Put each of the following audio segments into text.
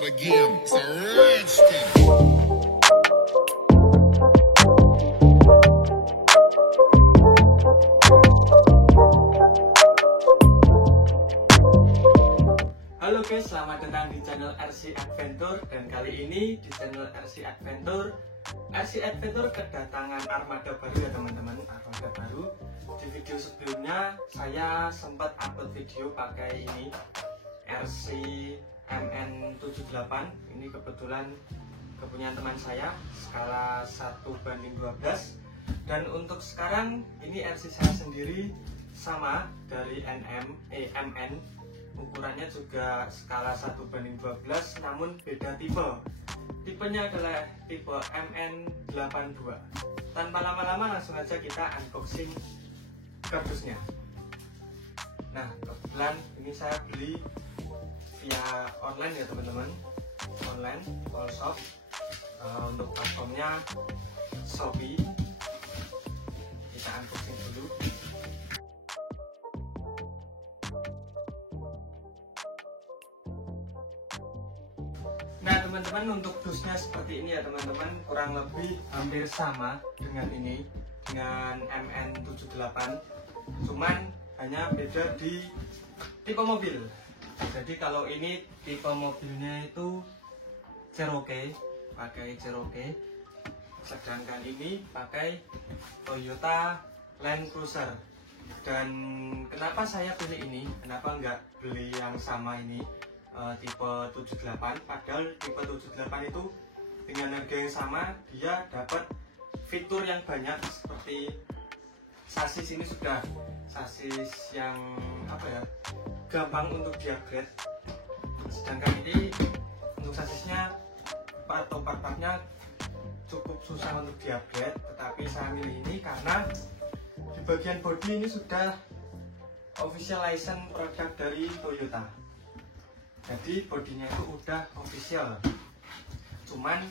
start again. It's a rich thing. Halo guys, selamat datang di channel RC Adventure. Dan kali ini di channel RC Adventure kedatangan armada baru ya teman-teman, armada baru. Di video sebelumnya saya sempat upload video pakai ini RC MN78. Ini kebetulan kepunyaan teman saya, skala 1:12. Dan untuk sekarang ini RC saya sendiri sama dari MN, ukurannya juga skala 1:12 namun beda tipe. Tipenya adalah tipe MN82. Tanpa lama-lama langsung aja kita unboxing kardusnya. Nah, kebetulan ini saya beli via online ya teman-teman, online all shop. Untuk platformnya Shopee. Kita unboxing dulu. Nah teman-teman, untuk dusnya seperti ini ya teman-teman, kurang lebih hampir sama dengan ini, dengan MN78, cuman hanya beda di tipe mobil. Jadi kalau ini tipe mobilnya itu Cherokee, pakai Cherokee, sedangkan ini pakai Toyota Land Cruiser. Dan kenapa saya pilih ini, kenapa nggak beli yang sama ini, tipe 78, padahal tipe 78 itu dengan harga yang sama dia dapat fitur yang banyak, seperti sasis ini sudah sasis yang gampang untuk di-upgrade, sedangkan ini untuk sasisnya atau part-partnya cukup susah untuk di-upgrade. Tetapi saya milih ini karena di bagian bodi ini sudah official license produk dari Toyota. Jadi bodinya itu udah official, cuman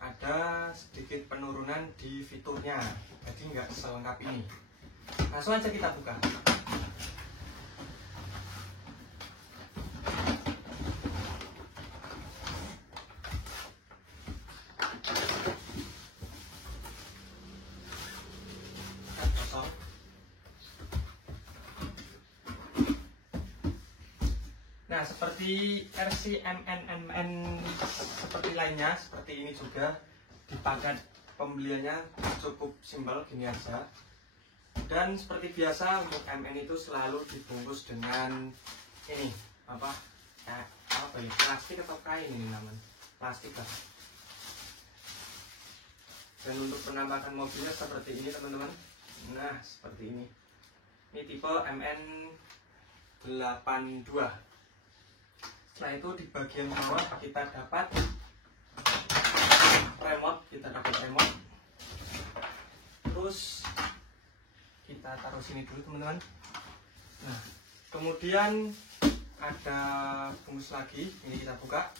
ada sedikit penurunan di fiturnya, jadi nggak selengkap ini. Langsung aja kita buka. Nah, seperti RC MN seperti lainnya, seperti ini juga di paket pembeliannya cukup simpel gini aja. Dan seperti biasa untuk MN itu selalu dibungkus dengan ini plastik atau kain, ini namanya plastik lah. Dan untuk penampakan mobilnya seperti ini teman-teman. Nah, seperti ini. Ini tipe MN82. Setelah itu di bagian bawah kita dapat remote, terus kita taruh sini dulu teman-teman. Nah, kemudian ada bungkus lagi, ini kita buka.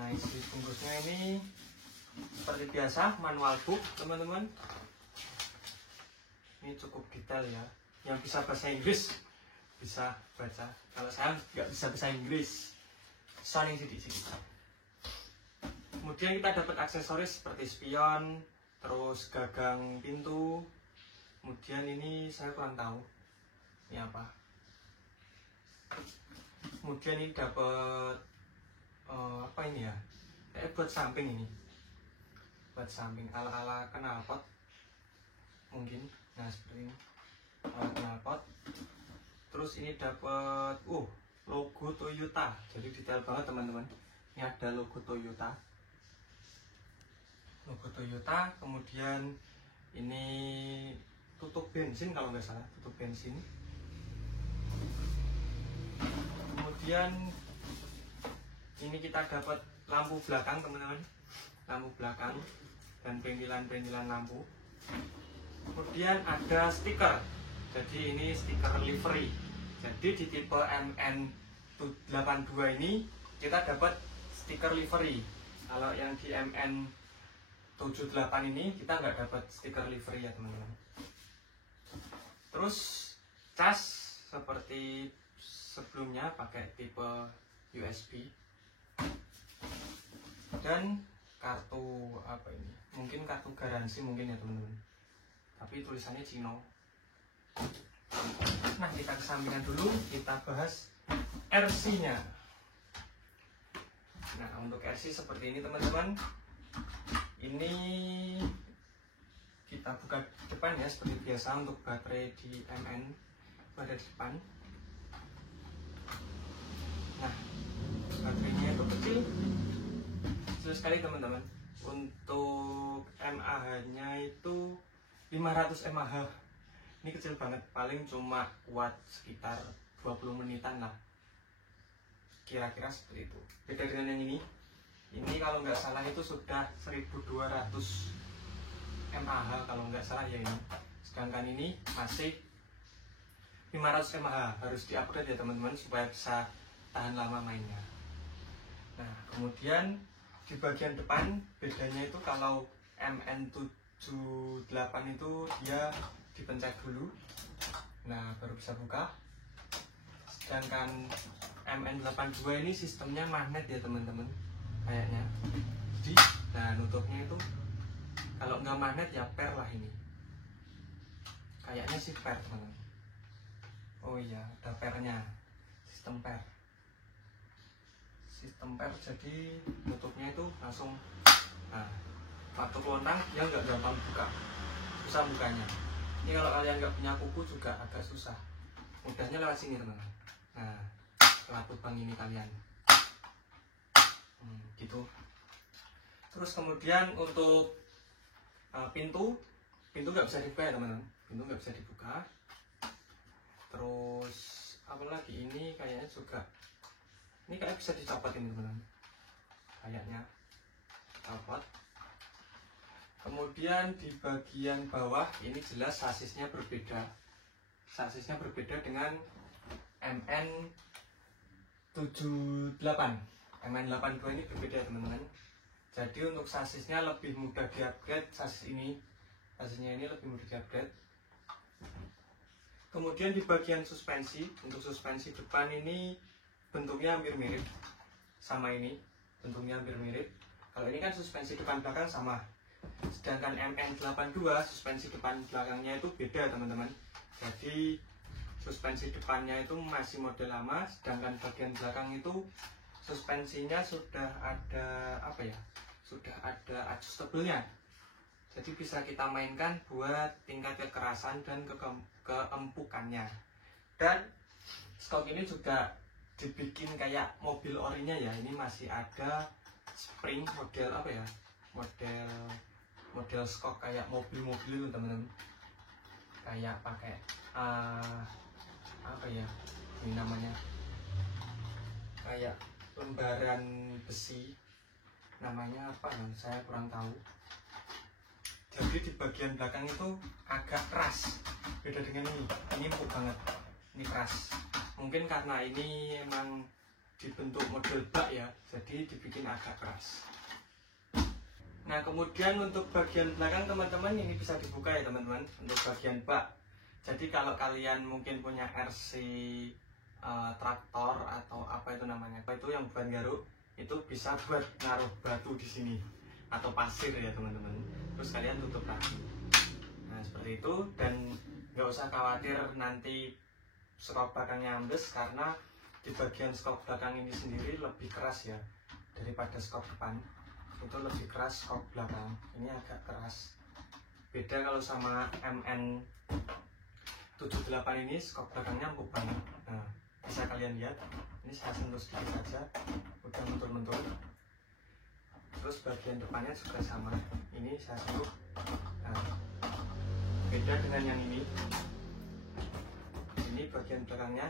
Nah, isi bungkusnya ini seperti biasa manual book teman-teman. Ini cukup detail ya, yang bisa bahasa Inggris bisa baca. Kalau saya nggak bisa bahasa Inggris, soalnya sedikit. Kemudian kita dapat aksesoris seperti spion, terus gagang pintu. Kemudian ini saya kurang tahu ini apa. Kemudian ini dapat apa ini ya? Buat samping ini, buat samping ala-ala knalpot mungkin. Nah, seperti ini ala knalpot. Terus ini dapat logo Toyota, jadi detail banget teman-teman. Ini ada logo Toyota, kemudian ini tutup bensin kalau nggak salah, tutup bensin. Kemudian ini kita dapat lampu belakang teman-teman, lampu belakang dan perintilan lampu. Kemudian ada stiker. Jadi ini stiker livery. Jadi di tipe MN82 ini kita dapat stiker livery. Kalau yang di MN78 ini kita nggak dapat stiker livery ya teman-teman. Terus cas seperti sebelumnya pakai tipe USB dan kartu apa ini, mungkin kartu garansi mungkin ya teman-teman, tapi tulisannya Cino. Nah, kita kesampingan dulu, kita bahas RC nya. Nah, untuk RC seperti ini teman-teman. Ini kita buka depan ya, seperti biasa. Untuk baterai di MN pada depan. Nah, baterainya itu kecil sekali teman-teman. Untuk mAh nya itu 500 mAh. Ini kecil banget, paling cuma kuat sekitar 20 menitan lah, kira-kira seperti itu. Beda dengan yang ini kalau nggak salah itu sudah 1200 mAh kalau nggak salah ya ini. Sedangkan ini masih 500 mAh, harus diupgrade ya teman-teman supaya bisa tahan lama mainnya. Nah, kemudian di bagian depan bedanya itu kalau MN78 itu dia dipencet dulu, nah baru bisa buka. Sedangkan MN82 ini sistemnya magnet ya teman-teman, kayaknya. Jadi, nah nutupnya itu kalau nggak magnet ya per lah ini. Kayaknya sih per teman-teman. Oh iya, ada pernya, sistem per. Sistem per, jadi nutupnya itu langsung. Nah, waktu lontang dia nggak gampang buka, susah bukanya. Ini kalau kalian nggak punya kuku juga agak susah. Mudahnya lewat sini teman-teman. Nah, lewat lubang ini kalian. Gitu. Terus kemudian untuk pintu nggak bisa dibuka ya teman-teman. Pintu nggak bisa dibuka. Terus apalagi ini kayaknya juga. Ini kayak bisa dicopot ini teman-teman. Kayaknya copot. Kemudian di bagian bawah ini jelas sasisnya berbeda. Sasisnya berbeda dengan MN78. MN82 ini berbeda teman-teman. Jadi untuk sasisnya lebih mudah diupgrade. Sasisnya ini lebih mudah diupgrade. Kemudian di bagian suspensi, untuk suspensi depan ini bentuknya hampir mirip sama ini. Bentuknya hampir mirip. Kalau ini kan suspensi depan belakang sama. Sedangkan MN82 suspensi depan belakangnya itu beda teman-teman. Jadi suspensi depannya itu masih model lama, sedangkan bagian belakang itu suspensinya sudah ada apa ya? Sudah ada adjustable-nya. Jadi bisa kita mainkan buat tingkat kekerasan dan keempukannya. Dan stok ini juga dibikin kayak mobil orinya ya. Ini masih ada spring model apa ya? Model skok kayak mobil-mobil itu teman-teman, kayak pakai apa ya ini namanya, kayak lembaran besi, namanya apa ya, saya kurang tahu. Jadi di bagian belakang itu agak keras, beda dengan ini empuk banget, ini keras. Mungkin karena ini emang dibentuk model bak ya, jadi dibikin agak keras. Nah, kemudian untuk bagian belakang teman-teman ini bisa dibuka ya teman-teman, untuk bagian bak. Jadi kalau kalian mungkin punya RC traktor atau apa itu namanya, itu yang bukan garuk, itu bisa buat naruh batu di sini atau pasir ya teman-teman. Terus kalian tutup lagi. Nah, seperti itu, dan nggak usah khawatir nanti skop belakangnya ambles, karena di bagian skop belakang ini sendiri lebih keras ya daripada skop depan. Itu lebih keras skop belakang, ini agak keras. Beda kalau sama MN78 ini skop belakangnya empuk banget. Nah, bisa kalian lihat, ini saya sentuh sedikit saja, udah mentul-mentul. Terus bagian depannya juga sama, ini saya sentuh. Nah, beda dengan yang ini bagian belakangnya.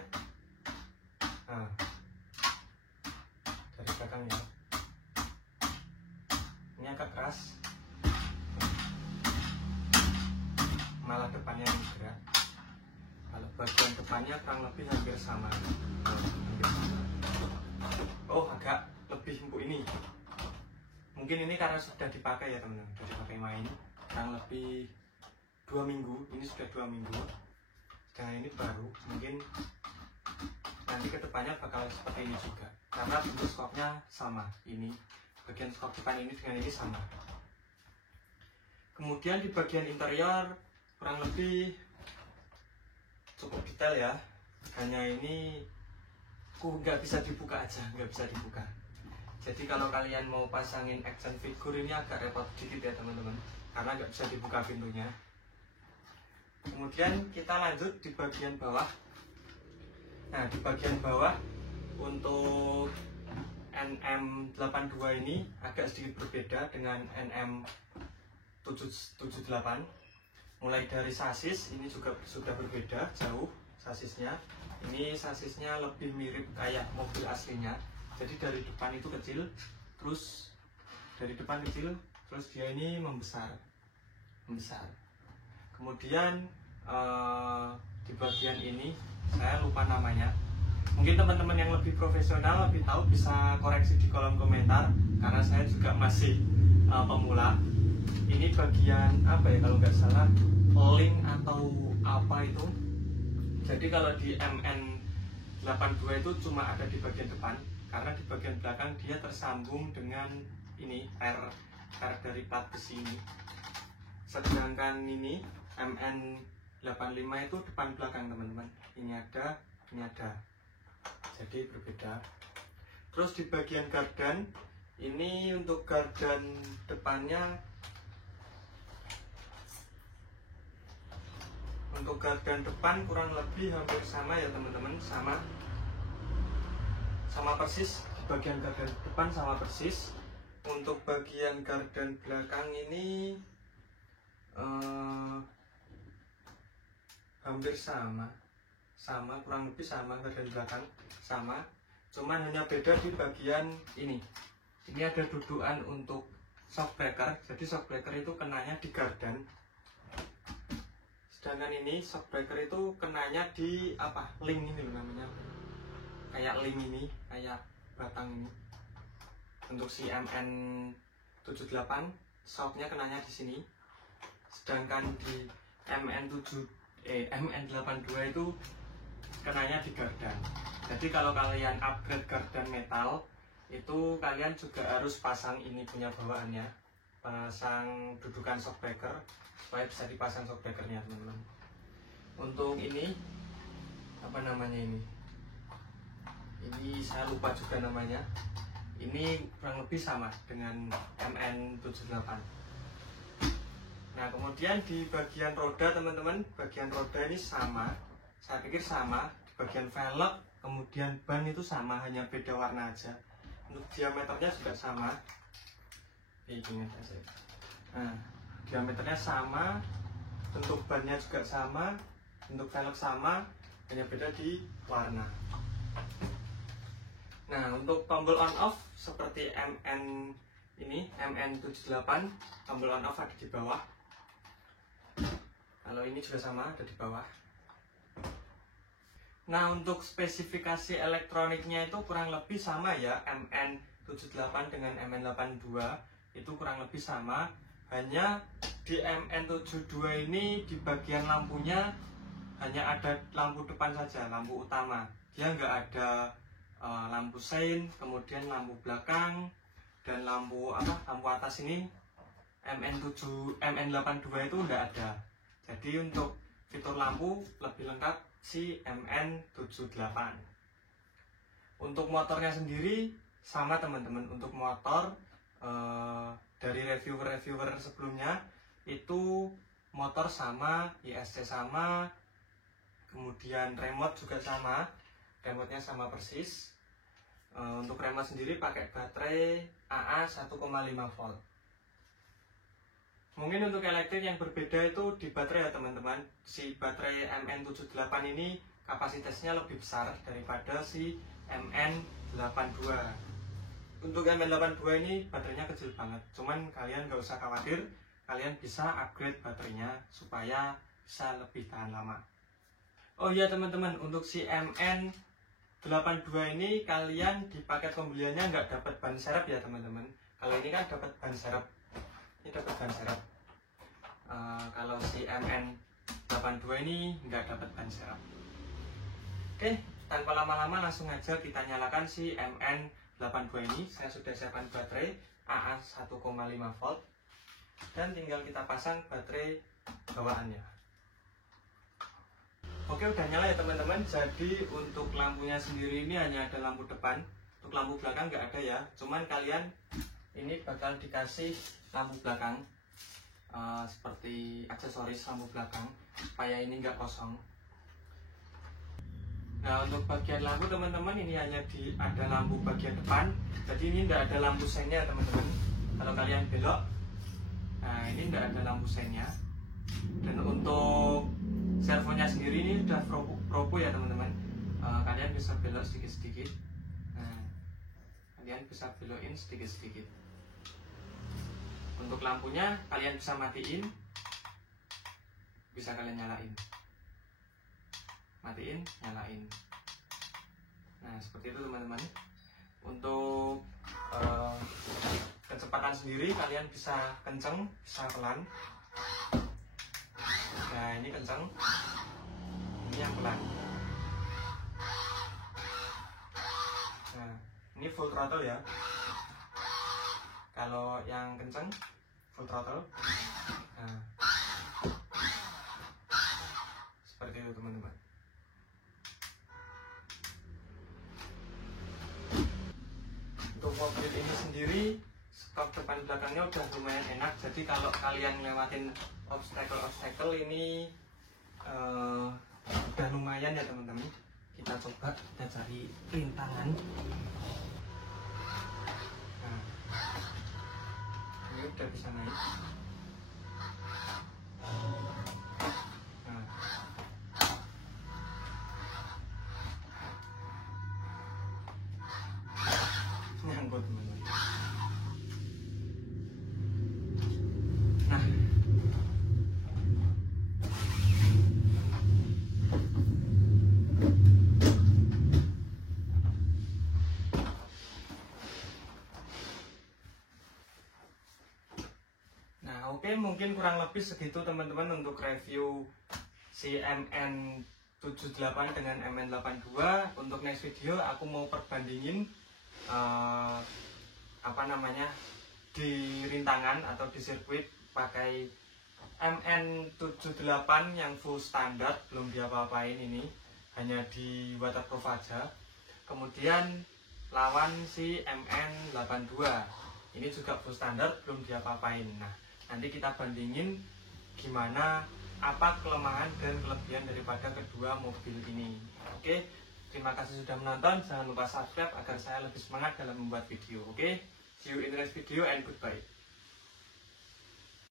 Nah, dari belakang ya, ini agak keras, malah depannya yang bergerak. Kalau bagian depannya kurang lebih hampir sama. Oh, agak lebih empuk ini. Mungkin ini karena sudah dipakai ya teman-teman, sudah dipakai main kurang lebih 2 minggu. Ini sudah 2 minggu. Dan ini baru, mungkin nanti kedepannya bakal seperti ini juga. karena bentuk skopnya sama. Ini bagian skop depan ini dengan ini sama. Kemudian di bagian interior kurang lebih cukup detail ya. Hanya ini nggak bisa dibuka aja, nggak bisa dibuka. Jadi kalau kalian mau pasangin action figure ini agak repot dikit ya teman-teman, karena nggak bisa dibuka pintunya. Kemudian kita lanjut di bagian bawah. Nah, di bagian bawah untuk NM82 ini agak sedikit berbeda dengan NM778. Mulai dari sasis ini juga sudah berbeda jauh sasisnya. Ini sasisnya lebih mirip kayak mobil aslinya. Jadi dari depan itu kecil, terus dari depan kecil, terus dia ini membesar. Kemudian di bagian ini saya lupa namanya. Mungkin teman-teman yang lebih profesional lebih tahu bisa koreksi di kolom komentar, karena saya juga masih pemula. Ini bagian apa ya kalau nggak salah, link atau apa itu. Jadi kalau di MN82 itu cuma ada di bagian depan, karena di bagian belakang dia tersambung dengan ini R dari plat besi ini. Sedangkan ini MN85 itu depan belakang teman-teman. Ini ada. Jadi berbeda. Terus di bagian gardan ini, untuk gardan depannya, untuk gardan depan kurang lebih hampir sama ya teman-teman, sama persis. Di bagian gardan depan sama persis. Untuk bagian gardan belakang ini hampir sama, kurang lebih sama. Gardan belakang sama, cuman hanya beda di bagian ini ada dudukan untuk shockbreaker. Jadi shockbreaker itu kenanya di gardan, sedangkan ini shockbreaker itu kenanya di apa, link ini loh namanya, kayak link ini, kayak batang ini. Untuk si MN78 shocknya kenanya di sini, sedangkan di MN82 itu kenanya di gardan. Jadi kalau kalian upgrade gardan metal itu kalian juga harus pasang ini punya bawaannya, pasang dudukan shockbreaker supaya bisa dipasang shockbreakernya teman-teman. Untuk ini apa namanya, ini saya lupa juga namanya. Ini kurang lebih sama dengan MN78. Nah, kemudian di bagian roda teman-teman, bagian roda ini sama, saya pikir sama. Di bagian velg kemudian ban itu sama, hanya beda warna aja. Untuk diameternya juga sama. Nah, diameternya sama, bentuk bannya juga sama, bentuk velg sama, hanya beda di warna. Nah, untuk tombol on off seperti MN78, tombol on off ada di bawah. Kalau ini juga sama, ada di bawah. Nah, untuk spesifikasi elektroniknya itu kurang lebih sama ya. MN78 dengan MN82 itu kurang lebih sama. Hanya di MN72 ini di bagian lampunya hanya ada lampu depan saja, lampu utama. Dia nggak ada lampu sein, kemudian lampu belakang dan lampu atas ini. MN82 itu nggak ada. Jadi untuk fitur lampu lebih lengkap si MN78. Untuk motornya sendiri sama teman-teman. Untuk motor dari reviewer sebelumnya itu motor sama, ISC sama, kemudian remote juga sama, remote-nya sama persis. Untuk remote sendiri pakai baterai AA 1,5 volt. Mungkin untuk elektrik yang berbeda itu di baterai ya teman-teman. Si baterai MN78 ini kapasitasnya lebih besar daripada si MN82. Untuk MN82 ini baterainya kecil banget, cuman kalian gak usah khawatir, kalian bisa upgrade baterainya supaya bisa lebih tahan lama. Oh iya teman-teman, untuk si MN82 ini kalian di paket pembeliannya nggak dapat ban serep ya teman-teman. Kalau ini kan dapat ban serep, ini dapat ban serep. Kalau si MN82 ini nggak dapat ban serep. Oke, tanpa lama-lama langsung aja kita nyalakan si MN82 ini. Saya sudah siapkan baterai AA 1,5 volt dan tinggal kita pasang baterai bawaannya. Oke, udah nyala ya teman-teman. Jadi untuk lampunya sendiri ini hanya ada lampu depan, untuk lampu belakang nggak ada ya. Cuman kalian ini bakal dikasih lampu belakang seperti aksesoris lampu belakang supaya ini nggak kosong. Nah, untuk bagian lampu teman-teman ini hanya ada lampu bagian depan, jadi ini tidak ada lampu seinnya teman-teman. Kalau kalian belok, nah ini tidak ada lampu seinnya. Dan untuk servonya sendiri ini sudah propo ya teman-teman. Kalian bisa belok sedikit-sedikit. Nah, kalian bisa belokin sedikit-sedikit. Untuk lampunya kalian bisa matiin, bisa kalian nyalain. Matiin, nyalain. Nah, seperti itu teman-teman. Untuk kecepatan sendiri kalian bisa kenceng, bisa pelan. Nah, ini kenceng, ini yang pelan. Nah, ini full throttle ya. Kalau yang kenceng full throttle. Nah, seperti itu teman-teman. Untuk mobil ini sendiri stok depan belakangnya udah lumayan enak. Jadi kalau kalian lewatin obstacle ini udah lumayan ya teman-teman. Kita coba kita cari rintangan. Nah, ini udah bisa naik. Nah, nyangkut teman-teman. Nah, oke, mungkin kurang lebih segitu teman-teman untuk review si MN78 dengan MN82. Untuk next video aku mau perbandingin di rintangan atau di sirkuit pakai MN78 yang full standar, belum diapa-apain, ini hanya di waterproof aja. Kemudian lawan si MN82 ini juga full standar, belum diapa-apain. Nah, nanti kita bandingin gimana, apa kelemahan dan kelebihan daripada kedua mobil ini. Oke, terima kasih sudah menonton. Jangan lupa subscribe agar saya lebih semangat dalam membuat video. Oke, see you in the next video and goodbye.